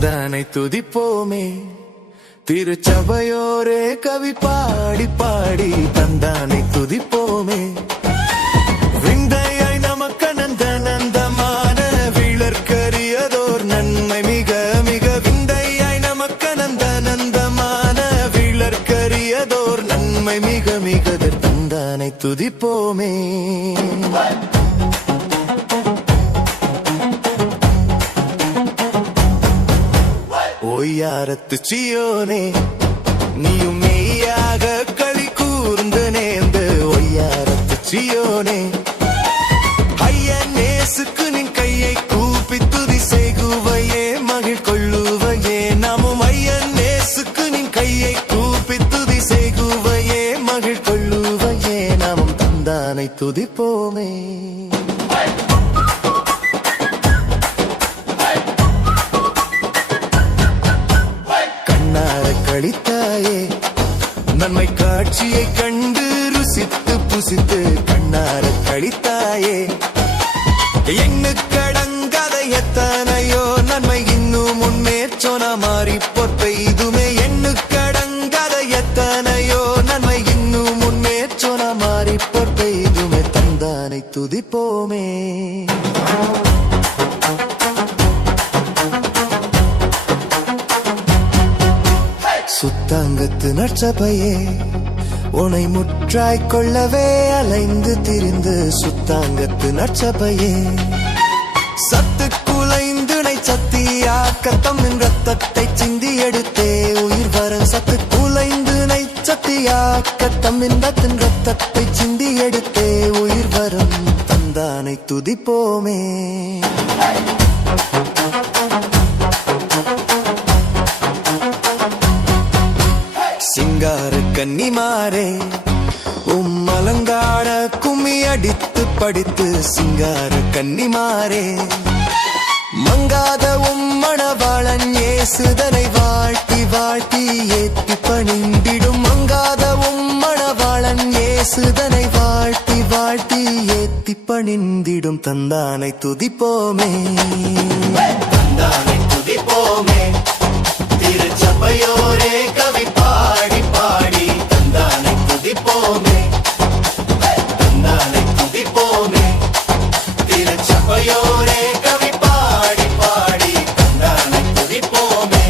தந்தானை துதிப்போமே. திருச்சபையோரே கவி பாடி பாடி தந்தானை துதிப்போமே. விந்தையாய் நமக்கு நந்தமான விளர்க்கரியதோர் நன்மை மிக மிக. விந்தையாய் நமக்கு நந்தமான விளர்க்கரியதோர் நன்மை மிக மிக. தந்தானை துதிப்போமே. ஒய்யாரத்து சியோனே நீயும் மெய்யாக களி கூர்ந்து நேர்ந்து. ஒய்யாரத்து சியோனே ஐயன் நேசுக்கு நின் கையை கூப்பி துதி செய்குவையே மகிழ் கொள்ளுவையே. நாமும் ஐயன் நேசுக்கு நின் கையை கூப்பி துதி செய்குவையே மகிழ் கொள்ளுவையே. நாமும் தந்தானை துதிப்போமே. கழித்தாயே நன்மை காட்சியை கண்டு ருசித்து புசித்து கண்ணார கழித்தாயே. எண்ணுக்கடங்காத எத்தனையோ நன்மை இன்னும் முன்னேற்றோன மாறி பொற்பெய்துமே. எண்ணுக்கடங்காத எத்தனையோ நன்மை இன்னும் முன்னேற்றோன மாறி பொற்பெய்துமே. தந்தானை துதிப்போமே. சுத்தாங்கத்து நற்சபையே உனை முற்றாய் கொள்ளவே அலைந்து திரிந்து. சுத்தாங்கத்து நற்சபையே சத்து குலைந்துனை சத்தியாக்கத்தம் ரத்தத்தை சிந்தி எடுத்தே உயிர் வர. சத்து குலைந்துனை சத்தியாக்கத்தம் ரத்தத்தை சிந்தி எடுத்தே உயிர் வரும். தந்தானை துதிப்போமே. சிங்கார கன்னிமாரே அலங்கார கும்மி அடித்து படித்து. சிங்கார கன்னிமாரே மங்காத மணவாளன் இயேசுதனை வாழ்த்தி வாழ்த்தி ஏத்தி பணிந்திடும். மங்காத மணவாளன் இயேசுதனை வாழ்த்தி வாழ்த்தி ஏத்தி பணிந்திடும். தந்தானை துதிப்போமே. தந்தானை துதிப்போமே. திருச்சபையோரே கவி பாடி பாடி தந்தானை துதிப்போமே. தந்தானை துதிப்போமே. திருச்சபையோரே கவி பாடி பாடி தந்தானை துதிப்போமே.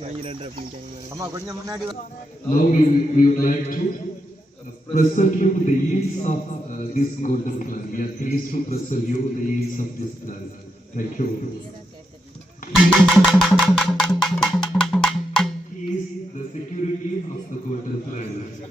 Now we would like to present you the yields of this golden plan. We are pleased to present you the yields of this plan. Thank you. He is the security of the golden plan.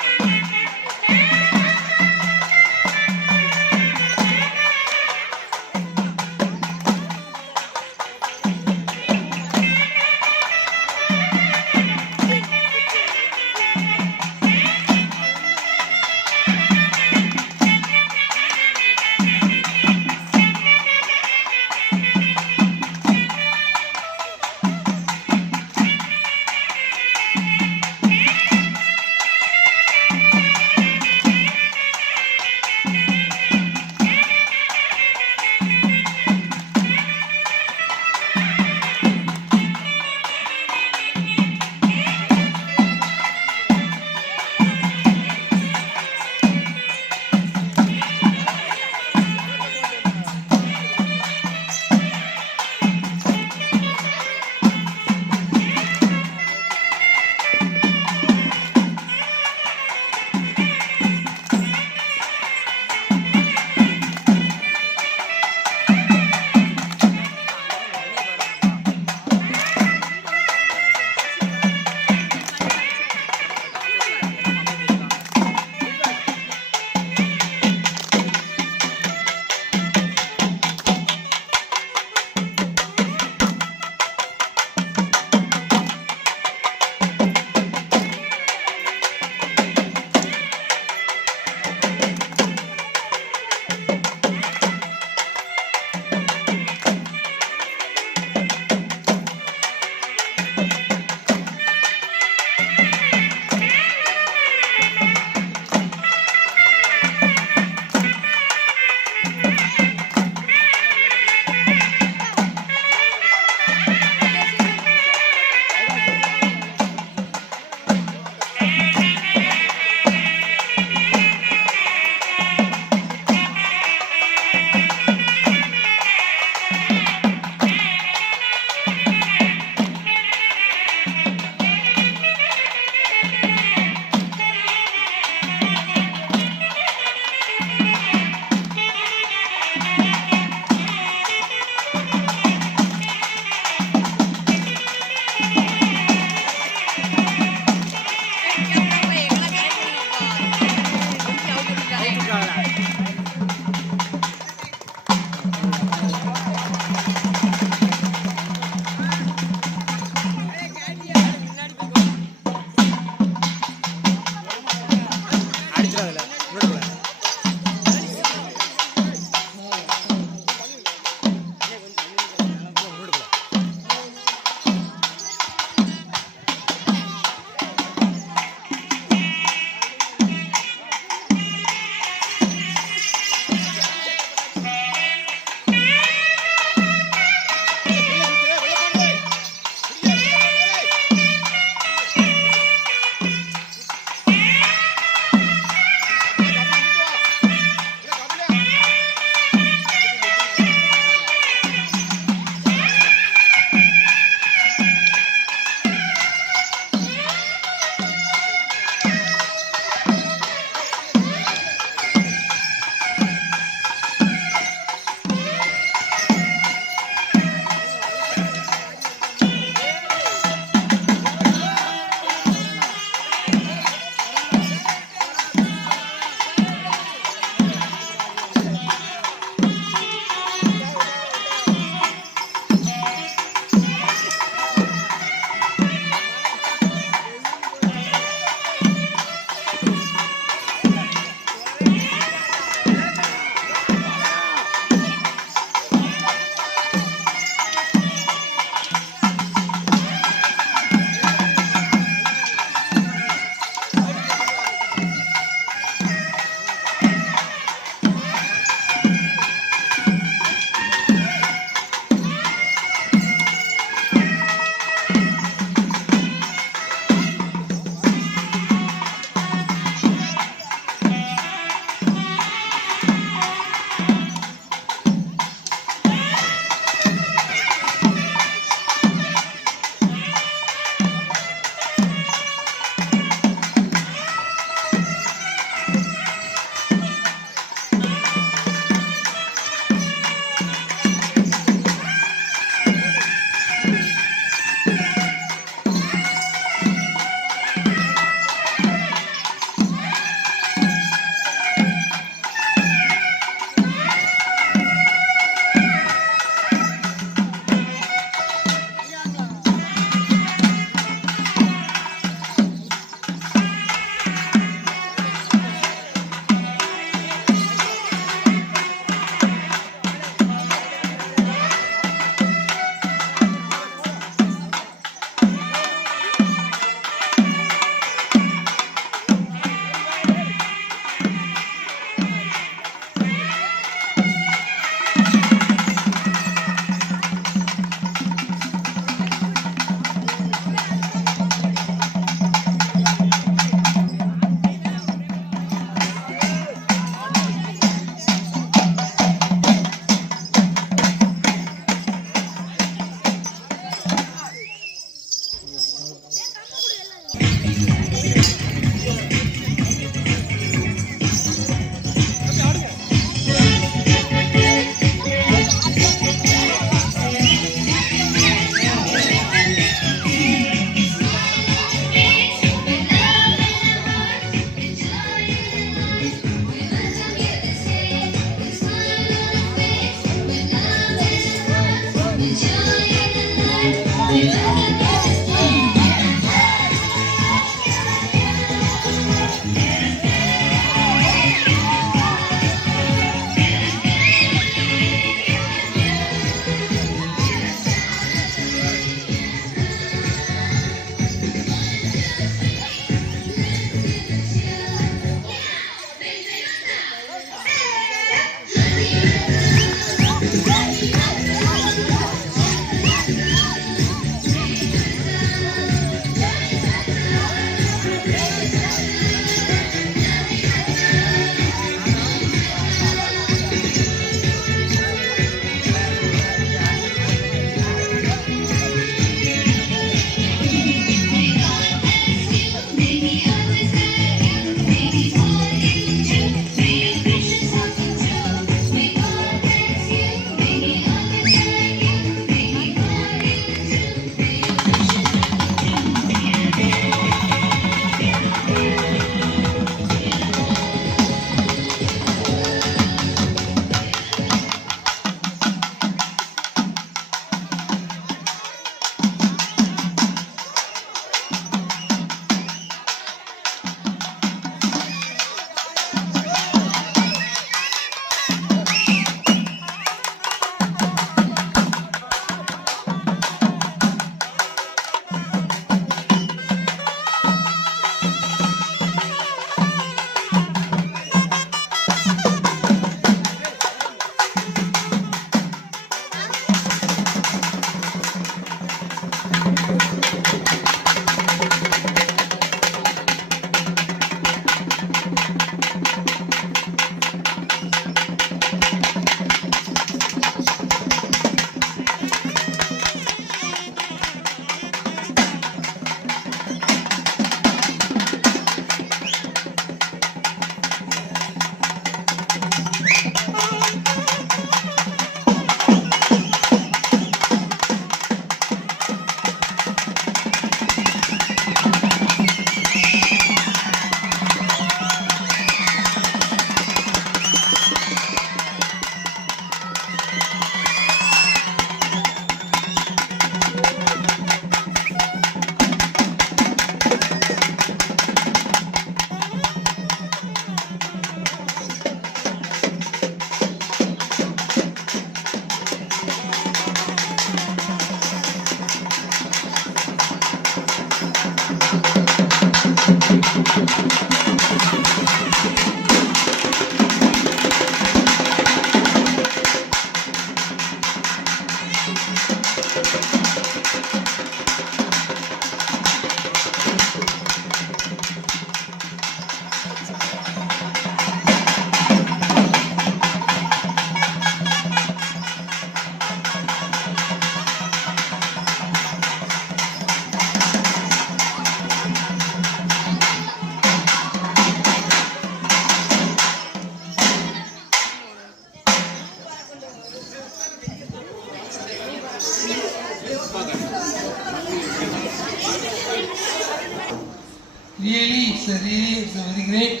Really, it's a very great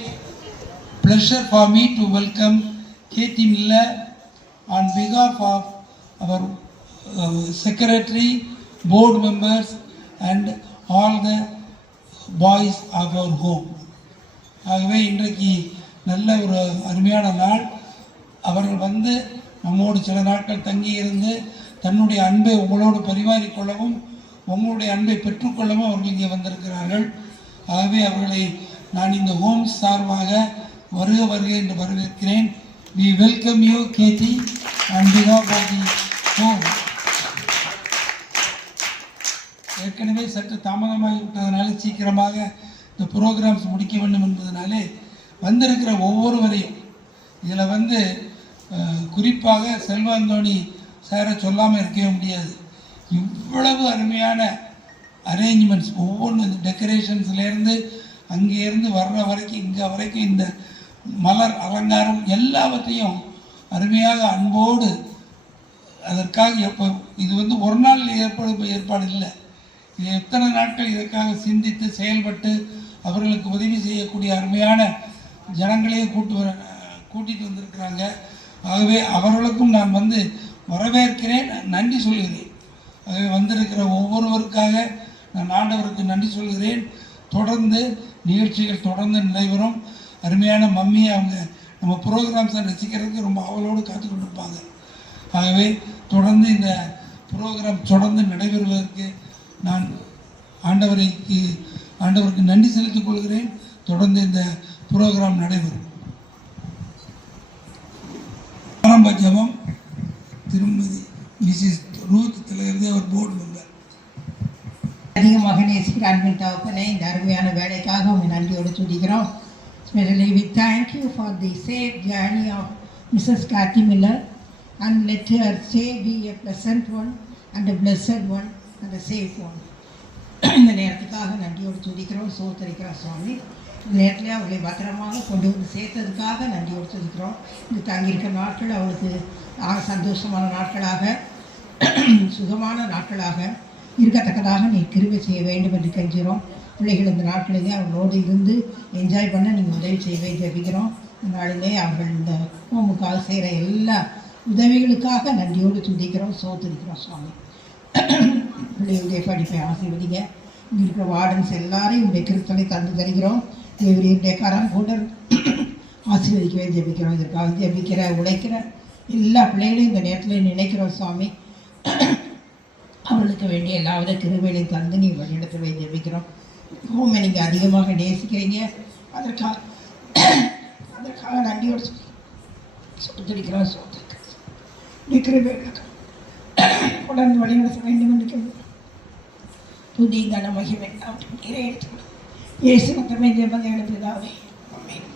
pleasure for me to welcome Katie Miller on behalf of our secretary, board members and all the boys of our home. ஆகவே இன்றைக்கு நல்ல ஒரு அருமையான நாள். அவர்கள் வந்து நம்மோடு சில நாட்கள் தங்கி இருந்து தன்னுடைய அன்பை உங்களோடு பரிமாறிக்கொள்ளவும் உங்களுடைய அன்பை பெற்றுக்கொள்ளவும் அவர்கள் இங்கே வந்திருக்கிறார்கள். ஆகவே அவர்களை நான் இந்த ஹோம் சார்பாக வருக என்று வரவேற்கிறேன். We welcome you, Katie, on behalf of the home. ஏற்கனவே சற்று தாமதமாகி விட்டதுனால சீக்கிரமாக இந்த ப்ரோக்ராம்ஸ் முடிக்க வேண்டும் என்பதனாலே வந்திருக்கிற ஒவ்வொருவரையும் இதில் வந்து குறிப்பாக செல்வாந்தோணி சாரை சொல்லாமல் இருக்கவே முடியாது. இவ்வளவு அருமையான அரேஞ்ச்மெண்ட்ஸ் ஒவ்வொன்று டெக்கரேஷன்ஸ்லேருந்து அங்கேருந்து வர்ற வரைக்கும் இங்கே வரைக்கும் இந்த மலர் அலங்காரம் எல்லாவற்றையும் அருமையாக அன்போடு அதற்காக எப்போ இது வந்து ஒரு நாள் ஏற்பாடு இல்லை. இது எத்தனை நாட்கள் இதற்காக சிந்தித்து செயல்பட்டு அவர்களுக்கு உதவி செய்யக்கூடிய அருமையான ஜனங்களையும் கூட்டிகிட்டு வந்திருக்கிறாங்க. ஆகவே அவர்களுக்கும் நான் வந்து வரவேற்கிறேன், நன்றி சொல்கிறேன். ஆகவே வந்திருக்கிற ஒவ்வொருவருக்காக நான் ஆண்டவருக்கு நன்றி சொல்கிறேன். தொடர்ந்து நிகழ்ச்சிகள் தொடர்ந்து நடைபெறும். அருமையான மம்மி அவங்க நம்ம ப்ரோக்ராம்ஸை ரசிக்கிறதுக்கு ரொம்ப ஆவலோடு காத்து கொண்டிருப்பாங்க. ஆகவே தொடர்ந்து இந்த ப்ரோக்ராம் தொடர்ந்து நடைபெறுவதற்கு நான் ஆண்டவருக்கு நன்றி செலுத்திக் கொள்கிறேன். தொடர்ந்து இந்த ப்ரோக்ராம் நடைபெறும். ஆரம்ப ஜபம் திருமதி மிஸ்ஸஸ் ரூத் தலைவர் அவர் போர்டு மெம்பர். அதிகமாக நேசிக்கிற அன்பின் தகப்பனே, இந்த அருமையான வேலைக்காக உங்க நன்றியோடு துதிக்கிறோம். Especially we thank you for the safe journey of Mrs. Kathy Miller, and let her stay be a pleasant one and a blessed one and a safe one. இந்த நேரத்துக்காக நன்றியோடு துதிக்கிறோம், சோத்தரிக்கிறோம் சுவாமி. இந்த நேரத்தில் அவர்களை பத்திரமாக கொண்டு வந்து சேர்த்ததுக்காக நன்றியோடு துதிக்கிறோம். இந்த தங்கியிருக்கிற நாட்கள் அவளுக்கு சந்தோஷமான நாட்களாக சுகமான நாட்களாக இருக்கத்தக்கதாக நீ கிருபை செய்ய வேண்டும் என்று கெஞ்சுகிறோம். பிள்ளைகள் இந்த நாட்களிலே அவர்களோடு இருந்து என்ஜாய் பண்ண நீங்கள் உதவி செய்ய ஜெபிக்கிறோம். இந்த நாளிலே அவர்கள் இந்த ஹோமுக்காக செய்கிற எல்லா உதவிகளுக்காக நன்றியோடு துதிக்கிறோம், சோத்திருக்கிறோம் சுவாமி. பிள்ளைகளுடைய படிப்பை ஆசீர்வதிங்க. இங்கே இருக்கிற வார்டன்ஸ் எல்லாரையும் உடைய கிறிஸ்தலை தந்து தருகிறோம். தேவரையுடைய கரம் கூட ஆசீர்வதிக்கவே ஜெபிக்கிறோம். இதற்காக ஜெபிக்கிற உழைக்கிற எல்லா பிள்ளைகளையும் இந்த நேரத்தில் நினைக்கிறோம் சுவாமி. அவர்களுக்கு வேண்டிய எல்லாவித கிருபைகளையும் தந்து நீ வழிநடத்தவே ஜெபிக்கிறோம். ஹோமை நீங்கள் அதிகமாக நேசிக்கிறீங்க, அதற்காக நன்றியோடு சொல்லிக்கிறோம். கிருபைகளுக்கு உடனே வழிநடத்த வேண்டும் என்று கேட்கிறோம். புதிய கன மகிமை எடுத்துக்கணும். இயேசு மட்டுமே ஜெபம் எழுப்புதாவே. ஆமென்.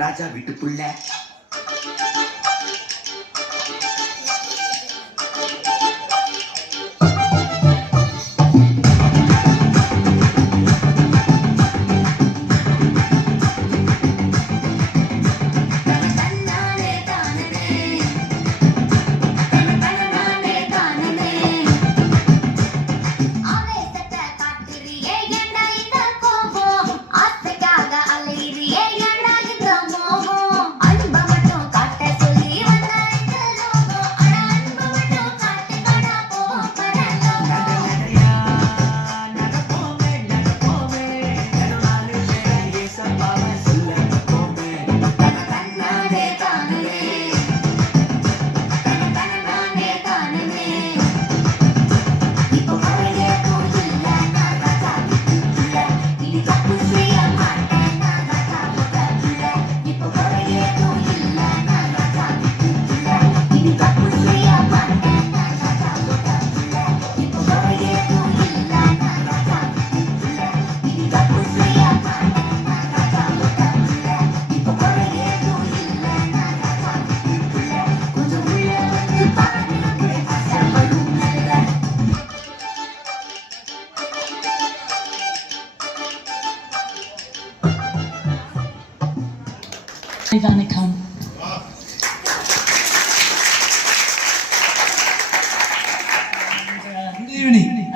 ராஜா வீட்டுக்குள்ள அன்பம் Vanakkam. Good evening.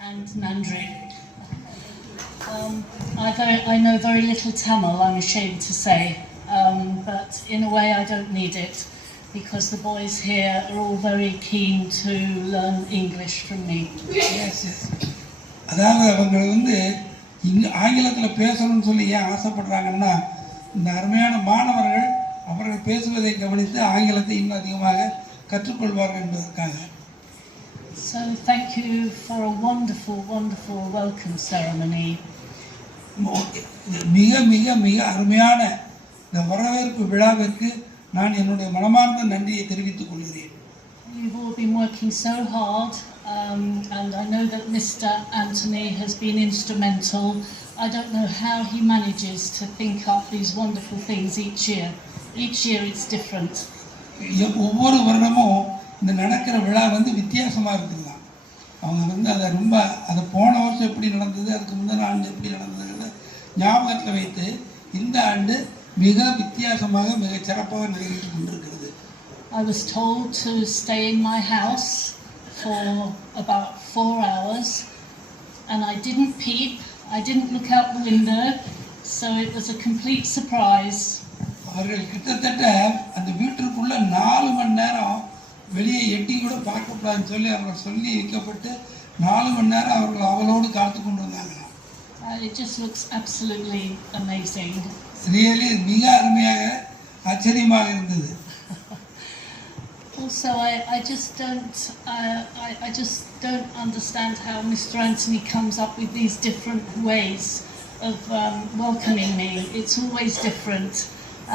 And Nandri. I know very little Tamil, I'm ashamed to say, but in a way I don't need it because the boys here are all very keen to learn English from me. Yes, yes. அதாவது அவங்க வந்து இங்கே ஆங்கிலத்தில் பேசணும்னு சொல்லி ஏன் ஆசைப்படுறாங்கன்னா இந்த அருமையான மாணவர்கள் அவர்கள் பேசுவதை கவனித்து ஆங்கிலத்தை இன்னும் அதிகமாக கற்றுக்கொள்வார்கள் என்பதற்காக. So thank you for a wonderful, wonderful welcome ceremony. மிக மிக மிக அருமையான இந்த வரவேற்பு விழாவிற்கு நான் என்னுடைய மனமார்ந்த நன்றியை தெரிவித்துக் கொள்கிறேன். You've all been working so hard, and I know that Mr. Anthony has been instrumental. I don't know how he manages to think up these wonderful things each year. Each year it's different. ஒவ்வொரு வருடமும் இந்த நடக்கிற விழா வந்து வித்தியாசமாக இருக்குதுதான். அவங்க வந்து அதை போன வருஷம் எப்படி நடந்தது, அதுக்கு முந்தின ஆண்டு எப்படி நடந்ததுங்கிறத ஞாபகத்தில் வைத்து இந்த ஆண்டு மிக வித்தியாசமாக மிக சிறப்பாக நடைபெற்று கொண்டிருக்கிறது. I was told to stay in my house for about 4 hours, and I didn't peep, I didn't look out the window, so it was a complete surprise. அவர்கள் கிட்டத்தட்ட அந்த வீட்டிற்குள்ள 4 மணி நேரம் வெளியே எட்டி கூட பார்க்கக்கூடாதுன்னு சொல்லி அவர்கள் சொல்லி வைக்கப்பட்டு 4 மணி நேரம் அவர்கள் அவளோடு காத்து கொண்டு வந்தாங்க. It just looks absolutely amazing. Really மிக அருமையாக ஆச்சரியமாக இருந்தது. Also, I just don't understand how Mr. Anthony comes up with these different ways of welcoming me. It's always different,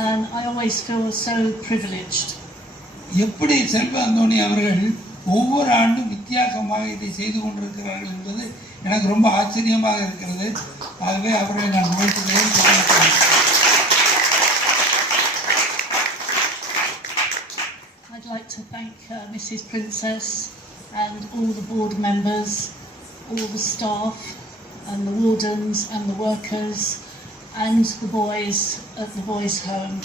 and I always feel so privileged. எப்படி செல்வ அந்தோணி அவர்கள் ஒவ்வொரு ஆண்டும் வித்தியாசமாக இதை செய்து கொண்டிருக்கிறார்கள் என்பது எனக்கு ரொம்ப ஆச்சரியமாக இருக்கிறது. ஆகவே அவர்களை நான் வாழ்த்துகிறேன். I'd like to thank Mrs. Princess and all the board members, all the staff and the wardens and the workers and the boys at the boys' home.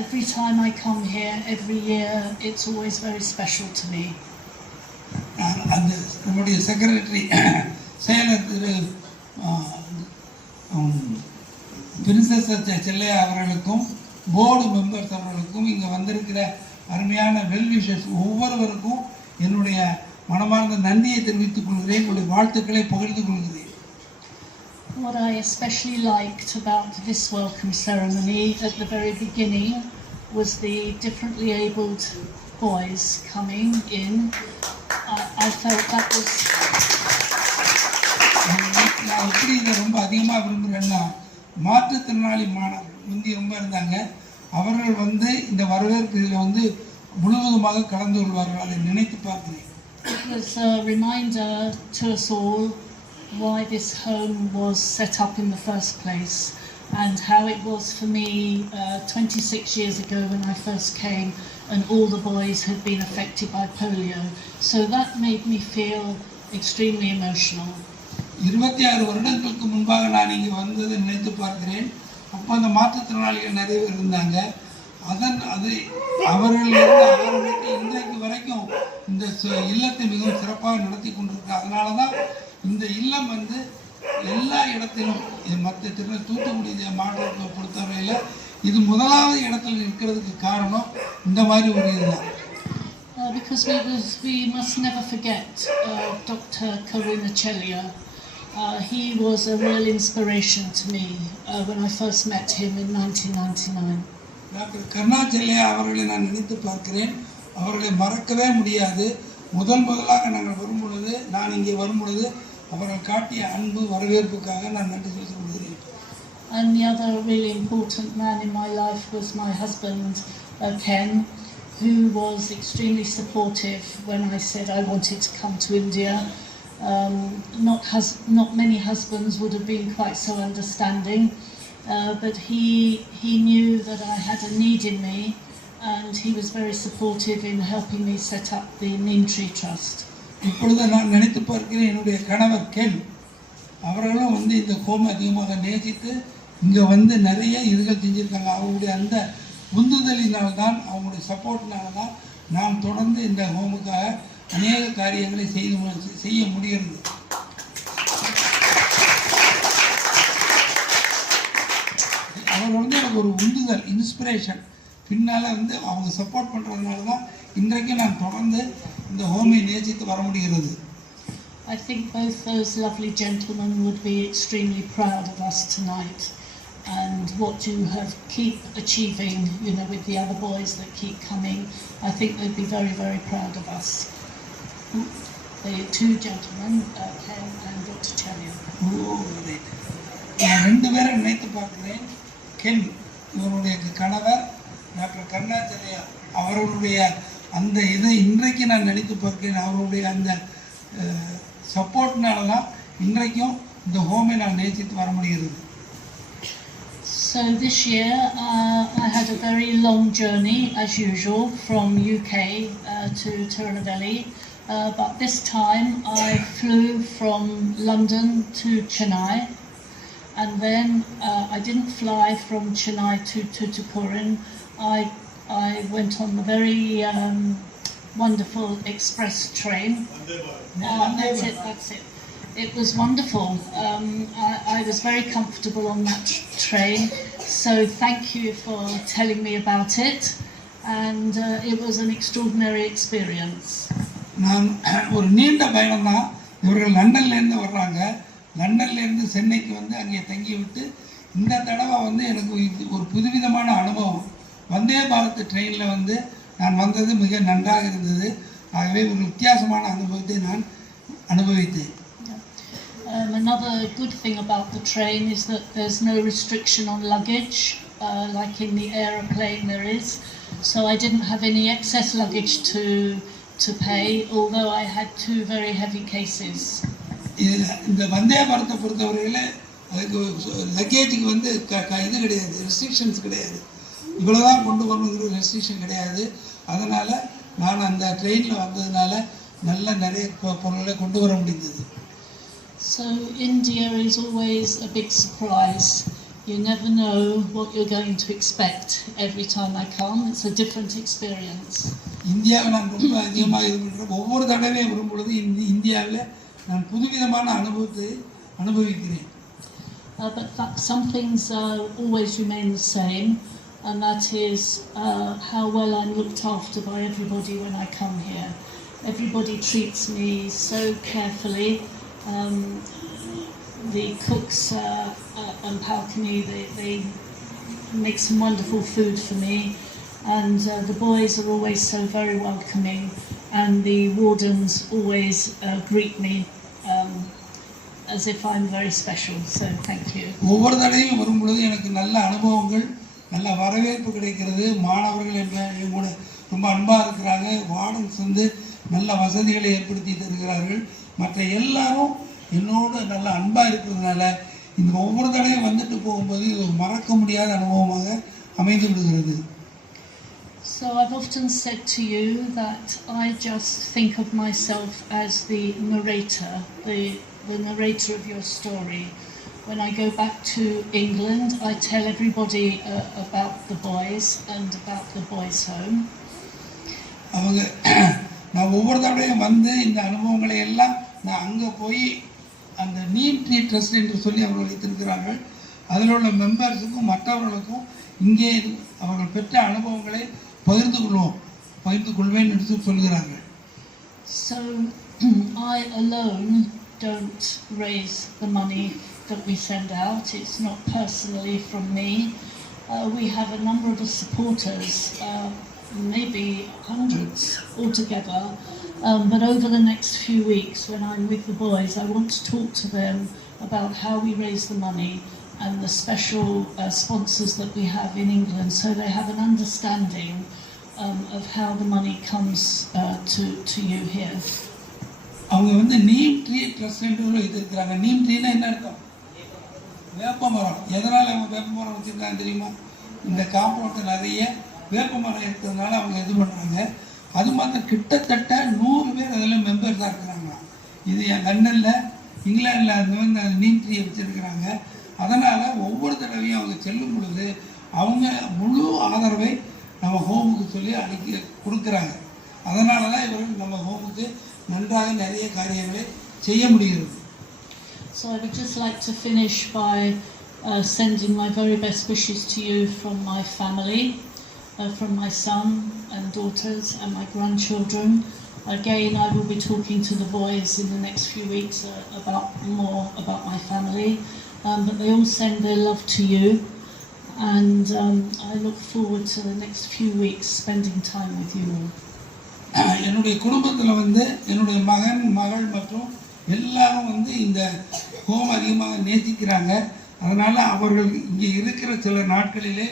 Every time I come here, every year, it's always very special to me. அந்த நம்முடைய secretary செயலர் திரு princess Chellaiah அவர்களுக்கும் board members அவர்களுக்கும் இங்கே வந்திருக்கிற அருமையான well-wishers ஒவ்வொருவருக்கும் என்னுடைய மனமார்ந்த நன்றியை தெரிவித்துக் கொள்கிறேன், என்னுடைய வாழ்த்துக்களை பகிர்ந்து கொள்கிறேன். What I especially liked about this welcome ceremony at the very beginning was the differently abled boys coming in. I felt that was... நான் எப்படி இதை ரொம்ப அதிகமாக விரும்புகிறேன்னா மாற்றுத்திறனாளி மாணவர்கள் முந்தி ரொம்ப இருந்தாங்க. அவர்கள் வந்து இந்த வரவேற்பு இதில் முழுவதுமாக கலந்து கொள்வார்கள். அதை நினைத்து பார்க்கிறேன். It was a reminder to us all why this home was set up in the first place and how it was for me 26 years ago when I first came and all the boys had been affected by polio. So that made me feel extremely emotional. 26 வருடங்களுக்கு முன்பாக நான் இங்கே வந்ததை நினைத்து பார்க்கிறேன். அப்போ அந்த மாற்றுத்திறனாளிகள் நிறைய பேர் இருந்தாங்க. அவர்கள் ஆரம்பித்து இன்றைக்கு வரைக்கும் இந்த இல்லத்தை மிகவும் சிறப்பாக நடத்தி கொண்டிருக்கு. அதனால தான் இந்த இல்லம் எல்லா இடத்திலும் மற்ற தூத்துக்குடி மாவட்டத்தை பொறுத்தவரையில் இது முதலாவது இடத்துல இருக்கிறதுக்கு காரணம் இந்த மாதிரி ஒரு இதுதான். Because we must never forget Dr. Karunachelya. He was a real inspiration to me when I first met him in 1999. Doctor கருணாச்செல்லையா அவர்களை நான் நினைத்து பார்க்கிறேன். அவர்களை மறக்கவே முடியாது. முதலாக நான் இங்கே வரும்பொழுது அவர்கள் காட்டிய அன்பு வரவேற்புக்காக நான் நன்றி செலுத்திக் கொள்கிறேன். And the other really important man in my life was my husband, Ken, who was extremely supportive when I said I wanted to come to India. Not many husbands would have been quite so understanding, but he knew that I had a need in me, and he was very supportive in helping me set up the Neem Tree Trust. இப்பொழுது நான் நினைத்து பார்க்கிறேன், என்னுடைய கணவர் Ken அவர்களும் இந்த home அதிகமாக நேசித்து இங்கே வந்து நிறைய இதுகள் செஞ்சுருக்காங்க. அவங்களுடைய அந்த உந்துதலினால்தான், அவங்களுடைய சப்போர்ட்னால தான் நாம் தொடர்ந்து இந்த ஹோமுக்காக அநேக காரியங்களை செய்ய முடிகிறது. அவர் வந்து எனக்கு ஒரு உந்துதல், இன்ஸ்பிரேஷன். பின்னால் வந்து அவங்க சப்போர்ட் பண்ணுறதுனால தான் இன்றைக்கு நான் தொடர்ந்து இந்த ஹோமை நேசித்து வர முடிகிறது. I think both those lovely gentlemen would be extremely proud of us tonight and what you have keep achieving, you know, with the other boys that keep coming. I think they'd be very, very proud of us. The two gentlemen, Ken and Dr. Chellian. நான் 2 பேரை நினைத்து பார்க்கிறேன். Ken, இவருடைய கணவர் doctor கருணாச்சலையா, அவர்களுடைய அந்த இதை இன்றைக்கு நான் நினைத்து பார்க்கிறேன். அவருடைய அந்த சப்போர்ட்னால தான் இன்றைக்கும் இந்த ஹோமை நான் நேசித்து வர முடிகிறது. So this year I had a very long journey as usual from UK to Tirunelveli, but this time I flew from London to Chennai, and then I didn't fly from Chennai to Tuticorin. I went on the very wonderful express train. That's it. It was wonderful. I was very comfortable on that train, so thank you for telling me about it, and it was an extraordinary experience. நான் ஒரு நீண்ட பயணம் தான். இவர்கள் லண்டன்லேருந்து வர்றாங்க. லண்டன்லேருந்து சென்னைக்கு வந்து அங்கே தங்கி விட்டு இந்த தடவை வந்து எனக்கு ஒரு புதுவிதமான அனுபவம். வந்தே பாரத் ட்ரெயினில் வந்து நான் வந்தது மிக நன்றாக இருந்தது. ஆகவே ஒரு வித்தியாசமான அனுபவத்தை நான் அனுபவித்தேன். Another good thing about the train is that there's no restriction on luggage, like in the aeroplane there is. So I didn't have any excess luggage to pay, although I had 2 very heavy cases. இந்த வந்தே பாரத்தை பொறுத்தவரையில் அதுக்கு லக்கேஜுக்கு வந்து இது கிடையாது, restrictions கிடையாது. இவ்வளோதான் கொண்டு வரணுங்கிற ரெஸ்ட்ரிக்ஷன் கிடையாது. அதனால் நான் அந்த ட்ரெயினில் வந்ததுனால நிறைய பொருட்களை கொண்டு வர முடிந்தது. So India is always a big surprise. You never know what you're going to expect every time I come. It's a different experience. இந்தியாவை நான் ரொம்ப அதிகமாக இருக்கின்றேன். ஒவ்வொரு தடவையும் வரும்பொழுது இந்தியாவில் நான் புதுவிதமான அனுபவத்தை அனுபவிக்கிறேன். But some things always remain the same, and that is how well I'm looked after by everybody when I come here. Everybody treats me so carefully. The cooks and Palkini, they make some wonderful food for me, and the boys are always so very welcoming, and the wardens always greet me as if I'm very special. So thank you. ஒவ்வொரு தடவையும் வரும்பொழுது எனக்கு நல்ல அனுபவங்கள், நல்ல வரவேற்பு கிடைக்கிறது. மாணவர்கள் என் கூட ரொம்ப அன்பாக இருக்கிறாங்க. வார்டன்ஸ் வந்து நல்ல வசதிகளை ஏற்படுத்தி தருகிறார்கள். மற்ற எல்லாரும் என்னோட நல்ல அன்பாக இருக்கிறதுனால இந்த ஒவ்வொரு தடவையும் வந்துட்டு போகும்போது இது ஒரு மறக்க முடியாத அனுபவமாக அமைந்து விடுகிறது. So I've often said to you that I just think of myself as the narrator, the narrator of your story. When I go back to England, I tell everybody about the boys and about the boys' home. அவங்க நான் ஒவ்வொரு தடவையும் வந்து இந்த அனுபவங்களை எல்லாம் நான் அங்கே போய் அந்த நீம் ட்ரீ ட்ரஸ்ட் என்று சொல்லி அவர்கள் வைத்திருக்கிறார்கள். அதில் உள்ள மெம்பர்ஸுக்கும் மற்றவர்களுக்கும் இங்கே அவர்கள் பெற்ற அனுபவங்களை பகிர்ந்து கொள்வேன் என்று சொல்கிறார்கள். So I alone don't raise the money that we send out. It's not personally from me. We have a number of supporters, maybe hundreds altogether. But over the next few weeks, when I'm with the boys, I want to talk to them about how we raise the money and the special sponsors that we have in England, so they have an understanding of how the money comes to you here. அவங்க வந்து neem tree trust என்று வைத்திருக்கிறாங்க. நீம் ட்ரீனா என்ன அர்த்தம்? வேப்ப மரம். எதனால் அவங்க வேப்ப மரம் வச்சுருக்காங்க தெரியுமா? இந்த காம்பவுண்டில் நிறைய வேப்ப மரம் இருக்கிறதுனால அவங்க இது பண்ணுறாங்க. அது மாத்திரம் கிட்டத்தட்ட 100 பேர் அதில் மெம்பர்ஸாக இருக்கிறாங்க. இது லண்டனில், இங்கிலாண்டில் அது வந்து நீம் ட்ரீயை வச்சுருக்கிறாங்க. அதனால் ஒவ்வொரு தடவை தடவையும் அவங்க செல்லும் பொழுது அவங்க முழு ஆதரவை நம்ம ஹோமுக்கு சொல்லி கொடுக்குறாங்க. அதனால தான் இவர்கள் நம்ம ஹோமுக்கு நன்றாக நிறைய காரியங்களை செய்ய முடிகிறது. So I would just like to finish by sending my very best wishes to you from my family, from my son and daughters and my grandchildren. Again, I will be talking to the boys in the next few weeks more about my family, but they all send their love to you, and I look forward to the next few weeks spending time with you all. என்னுடைய குடும்பத்தில் என்னுடைய மகன் மகள் மற்றும் எல்லாரும் இந்த home அதிகமாக நேசிக்கிறாங்க. அதனால் அவர்கள் இங்கே இருக்கிற சில நாட்களிலே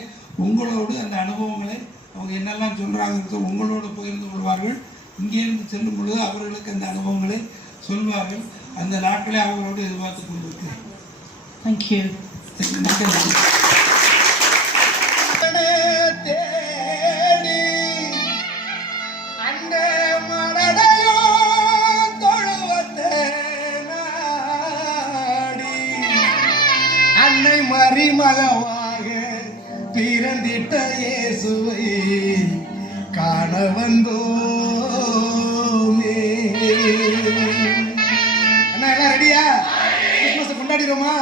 உங்களோடு அந்த அனுபவங்களை அவங்க என்னெல்லாம் சொல்கிறாங்கிறது உங்களோடு பகிர்ந்து கொள்வார்கள். இங்கேருந்து செல்லும் பொழுது அவர்களுக்கு அந்த அனுபவங்களை சொல்வார்கள். அந்த நாட்களை அவர்களோடு எதிர்பார்த்து கொண்டிருக்கிறேன். தேங்க்யூ. அன்னை மரிமகவாக பிறந்திட்ட இயேசுவை காண வந்தோமே. அண்ணா எல்லாம் ரெடியா? கிறிஸ்மஸ் கொண்டாடிடுமா?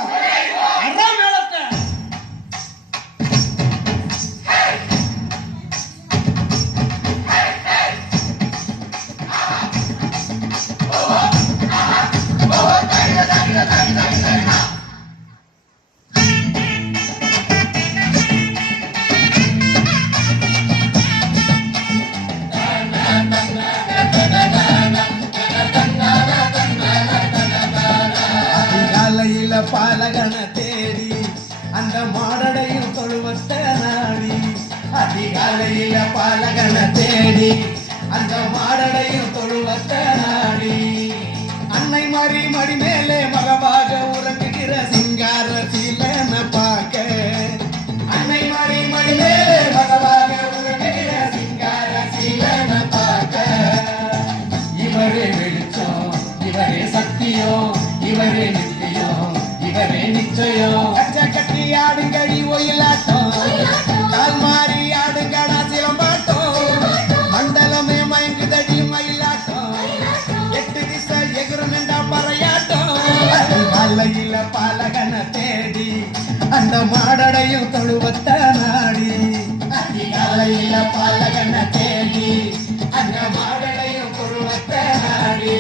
பாலகன தேடி அந்த மாடடையும் தொழுவத்த நாடி, அதிகாலையில பாலகன தேடி அந்த மாடடையும் தொழுவத்த நாடி, அன்னை மாறி மடி மேலே மகவாக உறங்குகிற சிங்கார சீலன பார்க்க, அன்னை மாறி மடி மேலே மகவாக உறங்குகிற சிங்கார சீலன பார்க்க, இவரே வெளிச்சம் இவரே சத்தியம் இவரே நித்தியம் இவரே நிச்சயம், கச்ச கட்டி ஆடுங்கடி ஒயிலாட்டம் கால் மாறி ஆடுங்கடா சிலம்பாட்டம், மண்டலமே மயங்குதடி மயிலாட்டம், எட்டு திசை எகுருமெண்டா பறையாட்டம், காலையில பாலகன தேடி அந்த மாடடையும் தொழுவத்த நாடி, அதிகாலையில பாலகன தேடி அந்த மாடடையும் தொழுவத்த நாடி.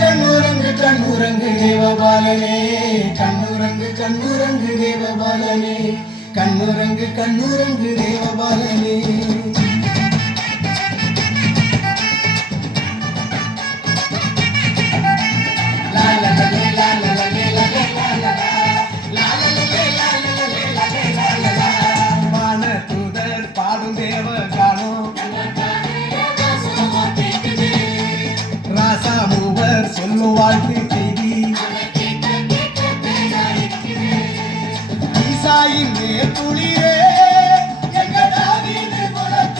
கண்ணுரங்கு கண்ணுரங்கு தேவபாலனே கண்ணுரங்கு கண்ணுரங்கு தேவபாலனே கண்ணுரங்கு கண்ணுரங்கு தேவபாலனே. வானதூதர் பாடும் தேவ கானம் ராசா மூவர் சொல்லும் வாழ்த்து செய்தி ஈசாயின் மேற்குளிரே எங்கள் தாவீது குலத்து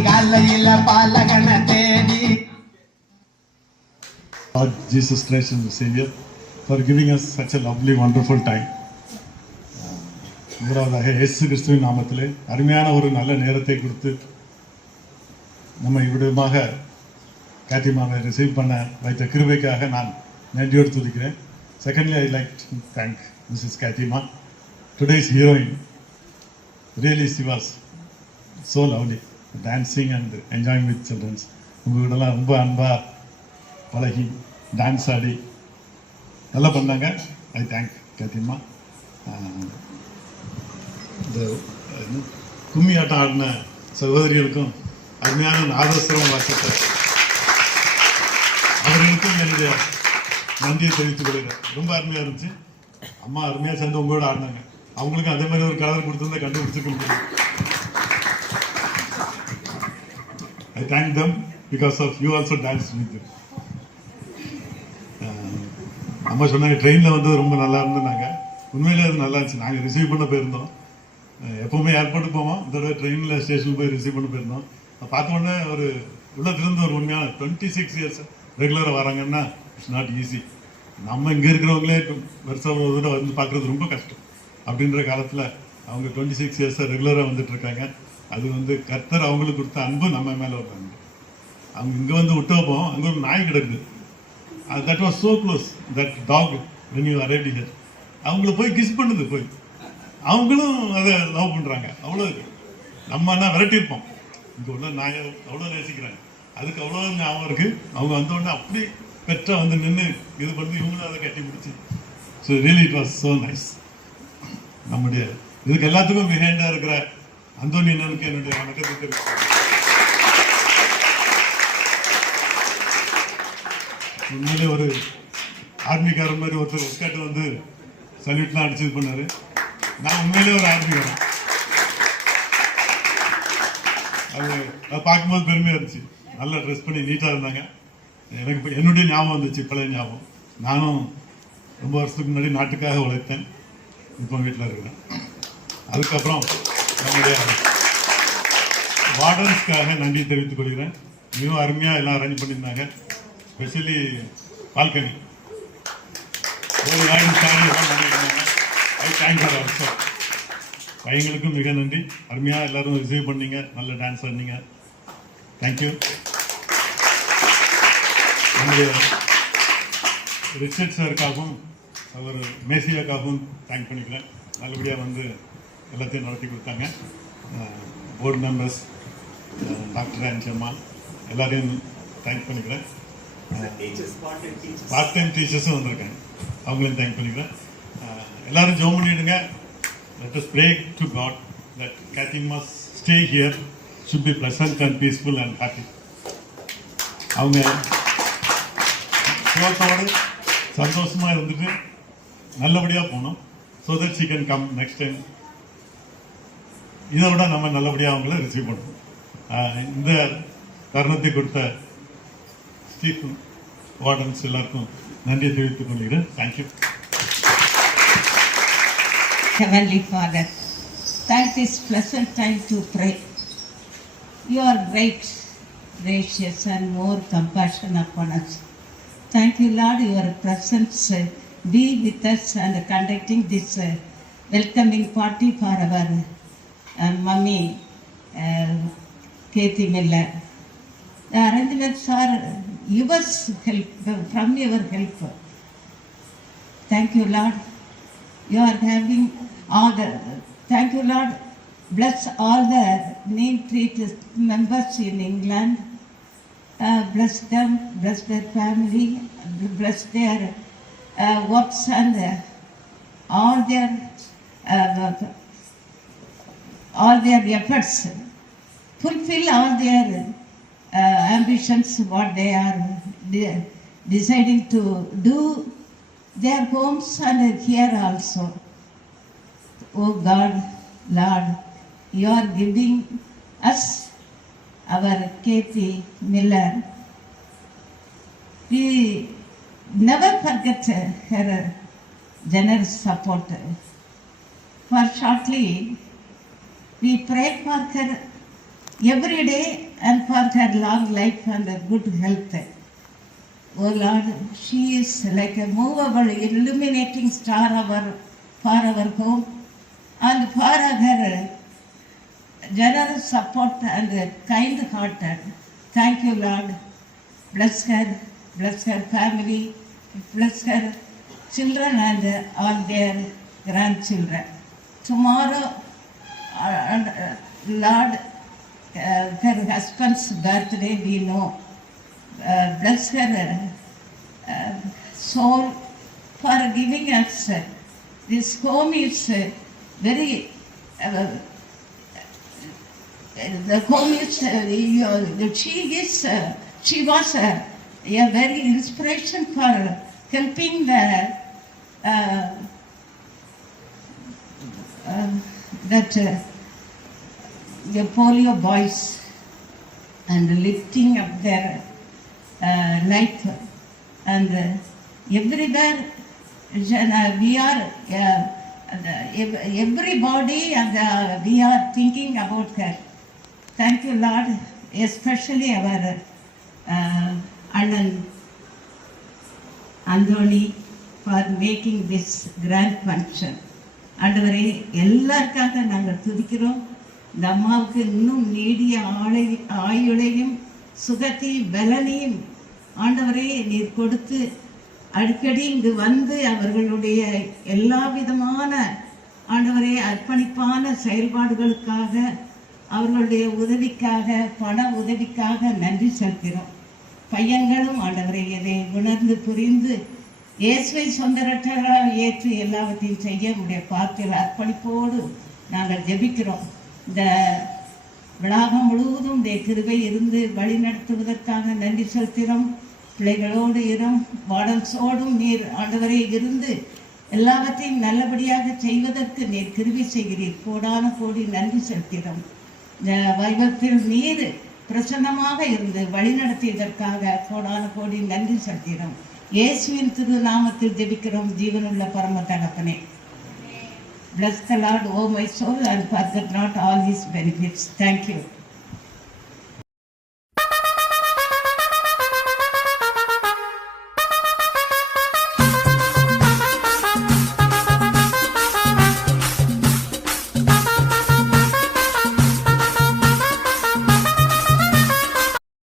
அதிகாலையில பாலகனை தேடி. Lord Jesus Christ and the Savior, for giving us such a lovely, wonderful time. முதலாவதாக இயேசு கிறிஸ்துவின் நாமத்திலே அருமையான ஒரு நல்ல நேரத்தை கொடுத்து நம்ம இவ்விடமாக காத்திமாவை ரிசீவ் பண்ண வைத்த கிருபைக்காக நான் நன்றியோடு துதிக்கிறேன். Secondly, I like to thank Mrs. Katima, today's heroine. Really, she was so lovely, dancing and enjoying with children. உங்களோடலாம் ரொம்ப அன்பா பழகி டான்ஸ் ஆடி நல்லா பண்ணாங்க. ஐ தேங்க் காத்திமா. இந்த கும்மி ஆட்டம் ஆடின சகோதரிகளுக்கும் அருமையான நாதஸ்வரம் வாசித்த அவர்களுக்கும் என்னுடைய நன்றியை தெரிவித்துக் கொள்கிறேன். ரொம்ப அருமையாக இருந்துச்சு. அம்மா அருமையாக சேர்ந்து உங்களோட ஆடினாங்க. அவங்களுக்கும் அதே மாதிரி ஒரு கலர் கொடுத்துருந்தா கண்டுபிடிச்சிருக்க முடியும். I thank them because of you also dance with them. அம்மா சொன்னாங்க ட்ரெயினில் வந்து ரொம்ப நல்லா இருந்துனாங்க. உண்மையிலே அது நல்லா இருந்துச்சு. நாங்கள் ரிசீவ் பண்ண போயிருந்தோம். எப்போவுமே ஏர்போர்ட்டுக்கு போவோம். இந்த தடவை ட்ரெயினில் ஸ்டேஷனுக்கு போய் ரிசீவ் பண்ண போயிருந்தோம். பார்த்த உடனே ஒரு உள்ளத்திலிருந்து ஒரு உண்மையான 26 இயர்ஸ் ரெகுலராக வராங்கன்னா இட்ஸ் நாட் ஈஸி. நம்ம இங்கே இருக்கிறவங்களே வருஷம் ஒரு தடவை வந்து பார்க்குறது ரொம்ப கஷ்டம். அப்படின்ற காலத்தில் அவங்க 26 இயர்ஸாக ரெகுலராக வந்துட்டு இருக்காங்க. அது வந்து கர்த்தர் அவங்களுக்கு கொடுத்த அன்பு நம்ம மேலே வர்றாங்க. அவங்க இங்கே வந்து விட்டு வைப்போம், அங்கே ஒரு நாய் கிடக்குது. That was so close, that dog when you arrived here. அவங்கள போய் கிஸ் பண்ணுது. போய் அவங்களும் அதை லவ் பண்ணுறாங்க. அவ்வளோ நம்ம என்ன விரட்டியிருப்போம். இங்கே உள்ள நாயை அவ்வளோ நேசிக்கிறாங்க. அதுக்கு அவ்வளோ ஞாபகம் இருக்குது. அவங்க வந்த உடனே அப்படி பெற்ற வந்து நின்று இது பண்ணி இவங்களும் அதை கட்டி பிடிச்சி. So really it was so nice. நம்முடைய இதுக்கு எல்லாத்துக்கும் பிஹைண்டாக இருக்கிற அந்தோனி அண்ணனுக்கு என்னுடைய வணக்கத்தை தெரிவிக்கிறேன். உண்மையிலே ஒரு ஆர்மிக்காரன் மாதிரி ஒருத்தர் எஸ்காட்டு வந்து சல்யூட்லாம் அடிச்சு இது பண்ணாரு. நான் உண்மையிலே ஒரு ஆர்மிக்காரன். அது பார்க்கும்போது பெருமையாக இருந்துச்சு. நல்லா ட்ரெஸ் பண்ணி நீட்டாக இருந்தாங்க. எனக்கு இப்போ என்னுடைய ஞாபகம் வந்துச்சு, பழைய ஞாபகம். நானும் ரொம்ப வருஷத்துக்கு முன்னாடி நாட்டுக்காக உழைத்தேன். இப்போ வீட்டில் இருக்கிறேன். அதுக்கப்புறம் நம்முடைய வார்டன்ஸ்க்காக நன்றி தெரிவித்துக் கொள்கிறேன். மிகவும் அருமையாக எல்லாம் அரேஞ்ச் பண்ணியிருந்தாங்க. ஸ்பெஷலி பால்கனி ஒரு லைன் சாரி எல்லாம் பண்ணியிருந்தாங்க. I thank for also. பையங்களுக்கும் மிக நன்றி. அருமையாக எல்லோரும் ரிசீவ் பண்ணீங்க. நல்ல டான்ஸ் ஆடினீங்க. தேங்க்யூ. நம்முடைய ரிச்சர்ட் சாருக்காகவும் அவர் மேசியாக்காகவும் தேங்க் பண்ணிக்கிறேன். நல்லபடியாக வந்து எல்லாத்தையும் நடத்தி கொடுத்தாங்க. போர்டு மெம்பர்ஸ், டாக்டர் அஞ்சம்மா எல்லாரையும் தேங்க் பண்ணிக்கிறேன். பார்ட் டைம் டீச்சர்ஸும் வந்திருக்காங்க. அவங்களையும் தேங்க் பண்ணிக்கிறேன். எல்லாரும் ஜோம் பண்ணிவிடுங்க. Let us pray to God that Katima's stay here should be pleasant and peaceful and happy. அவங்க சுகத்தோடு சந்தோஷமாக இருந்துட்டு நல்லபடியாக போகணும். So that she can come next time. இதை விட நம்ம நல்லபடியாக அவங்கள ரிசீவ் பண்ணணும். இந்த தருணத்தை கொடுத்த ஸ்டீஃபன் வார்டன்ஸ் எல்லாருக்கும் நன்றியை தெரிவித்துக் கொள்கிறேன். Thank you. Heavenly Father, thank this pleasant time to pray. You are great, gracious and more compassion upon us. Thank you, Lord, your presence be with us and conducting this welcoming party for our mummy, Katie Miller. The arrangements are yours help, from your help. Thank you, Lord. You are having all the, thank you, Lord. Bless all the name treated members in England. Bless them, bless their family, bless their works and all their efforts. Fulfill all their ambitions, what they are deciding to do, their homes and here also. Oh God, Lord, you are giving us our Katie Miller. We never forget her generous support. For shortly, we prayed for her every day and for her long life and good health. Oh Lord, she is like a movable, illuminating star for our home and for her generous support and kind-hearted. Thank you, Lord. Bless her family, bless her children and all their grandchildren. Tomorrow, Lord, her husband's birthday, we know. Bless her soul for giving us. This home is very. The home is. She was a very inspiration for helping the polio boys and lifting up their life. And everywhere we are, everybody, and we are thinking about her. Thank you, Lord, especially our Anand Andoni for making this grand function. ஆண்டவரே, எல்லாருக்காக நாங்கள் துதிக்கிறோம். இந்த அம்மாவுக்கு இன்னும் நீடிய ஆயுளையும் சுகத்தையும் பலனையும் ஆண்டவரே நீர் கொடுத்து அடிக்கடி இங்கு வந்து அவர்களுடைய எல்லா விதமான ஆண்டவரே அர்ப்பணிப்பான செயல்பாடுகளுக்காக அவர்களுடைய உதவிக்காக பண உதவிக்காக நன்றி செலுத்துகிறோம். பையன்களும் ஆண்டவரை இதை உணர்ந்து புரிந்து இயேசுவை சொந்த இரட்சகராக ஏற்று எல்லாவற்றையும் செய்ய உடைய பாத்திர அர்ப்பணிப்போடு நாங்கள் ஜெபிக்கிறோம். இந்த விழாகம் முழுவதும் உடைய கிருபை இருந்து வழி நடத்துவதற்காக நன்றி செலுத்துகிறோம். பிள்ளைகளோடு வார்டன்ஸோடும் நீர் ஆண்டவரை இருந்து எல்லாவற்றையும் நல்லபடியாக செய்வதற்கு நீர் கிருபை செய்கிறீர். கோடான கோடி நன்றி செலுத்துகிறோம். இந்த வைபத்தில் நீர் பிரசன்னமாக இருந்து வழி நடத்தியதற்காக கோடான கோடி நன்றி செலுத்துகிறோம். இயேசுவின் திருநாமத்தில் ஜெபிக்கிறோம் ஜீவனுள்ள பரம தகப்பனே. Bless the Lord, O my soul, and forget not all his benefits. Thank you.